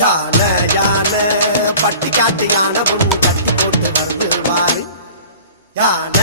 யானை யானை பட்டி காட்டு யானை பொண்ணு கட்டி போட்டு வருது வாரு யானை